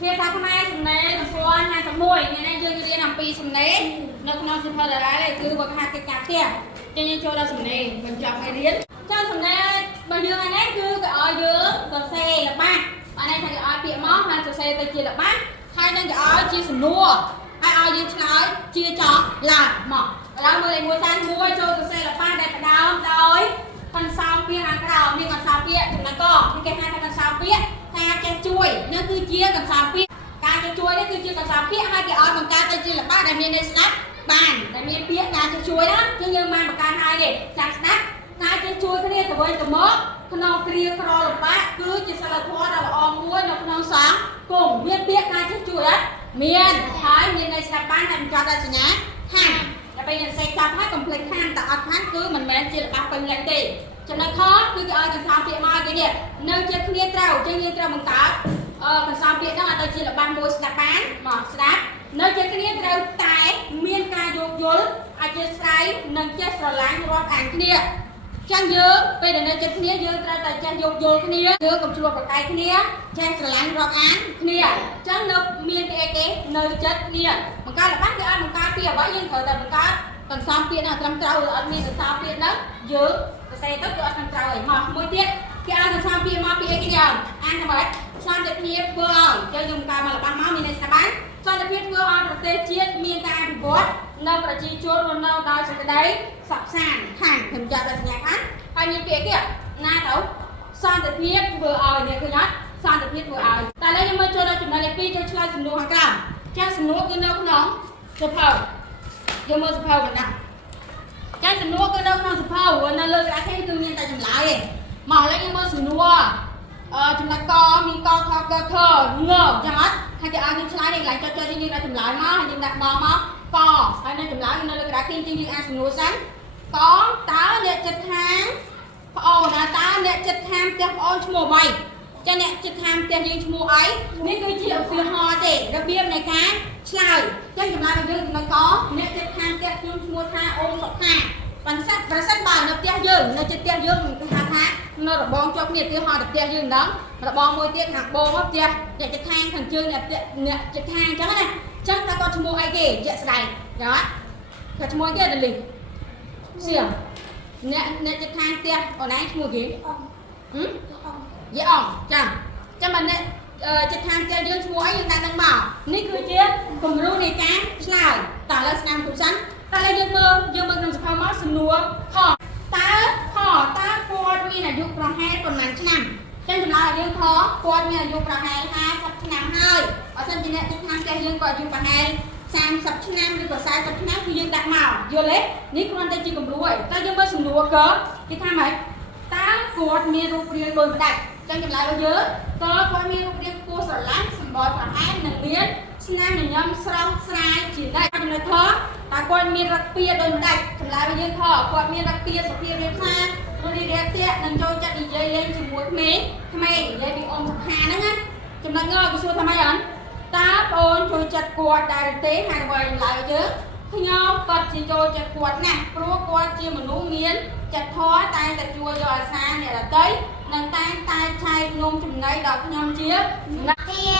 ភាសាខ្មែរសំណេរ1051ថ្ងៃនេះយើងរៀនអំពីសំណេរនៅក្នុងសៀវភៅដដែលគឺវឹកហាត់កិច្ចការផ្ទះចឹងយើងចូលដល់សំណេរបញ្ចប់ឲ្យរៀនចឹងសំណេររបស់យើងថ្ងៃនេះគឺគេឲ្យយើងសរសេរល្បះអានេះថាគេឲ្យពាក្យមកហើយសរសេរទៅជាល្បះហើយនឹងគេឲ្យជាសំណួរហើយឲ្យយើងឆ្លើយជាចោះឡើងមកឥឡូវមើលលេខ131ចូលសរសេរល្បះដែលផ្ដើមដោយកន្សោមពាក្យខាងក្រោមមានកន្សោមពាក្យចំណុចកគេហៅថាកន្សោមពាក្យការចេះជួយនឹងគឺជាកន្សោមពាក្យការចេះជួយនេះគឺជាកន្សោមពាក្យហើយគេឲ្យបង្កើតទៅជាល្បះដែលមានន័យស្ដាប់បានដែលមានពាក្យការចេះជួយណាយើងបានបង្កើតហើយនេះចាស់ស្ដាប់ការចេះជួយគ្នាទៅវិញទៅមកក្នុងគ្រាក្រលំបាកគឺជាសិលធម៌ដ៏ល្អមួយនៅក្នុងសង្គមមានពាក្យការចេះជួយអត់មានហើយមានន័យស្ដាប់បានហើយបញ្ចប់ដោយសញ្ញាខាងតែពេលយើងសេចចាប់ហើយកុំភ្លេចខាងតែអត់ខាងគឺមិនមែនជាល្បះពេញលេញទេចំណុចខគឺគេឲ្យកន្សោមពាក្យមកគេនេះនៅចិត្តគ្នាត្រូវចឹងយើងត្រូវបង្កើតកន្សោមពាក្យហ្នឹងឲ្យទៅជាល្បះមួយស្ដាប់បានមកស្ដាប់នៅចិត្តគ្នាត្រូវតែមានការយោគយល់អធិស្ឋាននិងចេះស្រឡាញ់រាប់អានគ្នាចឹងយើងពេលដែលនៅចិត្តគ្នាយើងត្រូវតែចេះយោគយល់គ្នាយើងកុំឆ្លោះប្រកែកគ្នាចេះស្រឡាញ់រាប់អានគ្នាចឹងនៅមានពីអីគេនៅចិត្តគ្នាបង្កើតល្បះគឺអត់បង្កើតពីអ្វីយើងត្រូវតែបង្កើតកន្សោមពាក្យហ្នឹងត្រឹមត្រូវឬអត់មានកន្សោមពាក្យហ្នឹងយើងសរសេរទៅគឺអត់ត្រឹមត្រូវអីមកមួយទៀតគេឲ្យកន្សោមពាក្យមកពីអីគេយ៉ាងអានថាម៉េចសន្តិភាពធ្វើឲ្យចឹងយើងបង្កើតមកល្បះមកមានន័យស្ដាប់បានសន្តិភាពធ្វើឲ្យប្រទេសជាតិមានការអភិវឌ្ឍនៅប្រជាជនរស់នៅដោយសេចក្តីសុខសាន្តខាងខ្ញុំចាត់ដល់សញ្ញាខាងហើយមានពាក្យគេណាទៅសន្តិភាពធ្វើឲ្យនេះឃើញអត់សន្តិភាពធ្វើឲ្យតែឥឡូវយើងមើលចូលដល់ចំណុចទី2ចូលឆ្លើយសំណួរខាងក្រោមចាស់សំណួរគឺនៅក្នុងសៀវភៅយើងមើលសៀវភៅបណ្ដាចាស់សំណួរគឺនៅក្នុងសៀវភៅនៅលើក្រាស់នេះគឺមានតែចម្លើយទេមកឥឡូវយើងមើលសំណួរចំណុចកមានកខកខងចឹងអត់ហើយគេឲ្យយើងឆ្លើយនេះកន្លែងចុចយើងដាក់ចម្លើយមកហើយយើងដាក់បងមកកហើយនៅចម្លើយនៅលើក្រាស់នេះយើងអានសំណួរសិនកតើអ្នកចិត្តខាងប្អូនតើអ្នកចិត្តខាងផ្ទះប្អូនឈ្មោះអ្វីចាអ្នកចិត្តខាងផ្ទះយើងឈ្មោះអីនេះគឺជាឧទាហរណ៍ទេរបៀបនៃការឆ្លើយចឹងចម្លើយរបស់យើងចំណុចកអ្នកចិត្តខាងផ្ទះខ្ញុំឈ្មោះថាអូនសុខាប្រសិនបើនៅផ្ទះយើងនៅចិត្តផ្ទះយើងគេថានៅរបងជាប់គ្នាឧទាហរណ៍ទៅផ្ទះយើងហ្នឹងរបងមួយទៀតខាងបងផ្ទះអ្នកចិត្តខាងខាងជើងអ្នកចិត្តខាងអញ្ចឹងណាចឹងតើគាត់ឈ្មោះអីគេជាក់ស្ដែងចឹងអត់គាត់ឈ្មោះគេដល់លីសៀងអ្នកចិត្តខាងផ្ទះអូនឯងឈ្មោះគេយេអងចឹងបើអ្នកចិត្តខាងផ្ទះយើងឈ្មោះអីយើងដាក់នឹងមកនេះគឺជាគំរូនៃការឆ្លើយតើឥឡូវស្ដាប់ទូសិនតែឥឡូវយើងមើលក្នុងសភៅមកសំណួរខតើគាត់មានអាយុប្រហែលប៉ុន្មានឆ្នាំចឹងចម្លើយយើងខគាត់មានអាយុប្រហែល50ឆ្នាំហើយបើសិនជាអ្នកចិត្តខាងផ្ទះយើងគាត់អាយុប្រហែល30ឆ្នាំឬក៏40ឆ្នាំគឺយើងដាក់មកយល់ទេនេះគ្រាន់តែជាគំរូឯងតែយើងមើលសំណួរកគេថាម៉េចតើគាត់មានរូបរាងដូចម្ដេចចឹងចម្លើយរបស់យើងតើគាត់មានរូបរាងគួរស្រឡាញ់សម្បល់ប្រហែលនិងមានស្នាមញញឹមស្រស់ស្រាយជានិច្ចចំណុចខតើគាត់មានរឹកពីដូចម្ដេចចម្លើយរបស់យើងខគាត់មានរឹកពីសុភាពរាបសាររួចរាបទាក់និងចូលចិត្តនិយាយលេងជាមួយក្មេងនិយាយពីអូនសុខាហ្នឹងណាចំណុចងគេសួរថាម៉េចអត់តើបងចូលចិត្តគាត់ដែរទេហើយអ្វីចម្លើយយើងខ្ញុំគាត់ជាចូលចិត្តគាត់ណាស់ព្រោះគាត់ជាមនុស្សមានចិត្តធម៌តែតែជួយយកអាសាអ្នកដទៃនិងតែចែកនំចំណីដល់ខ្ញុំជាអ្នកទៀត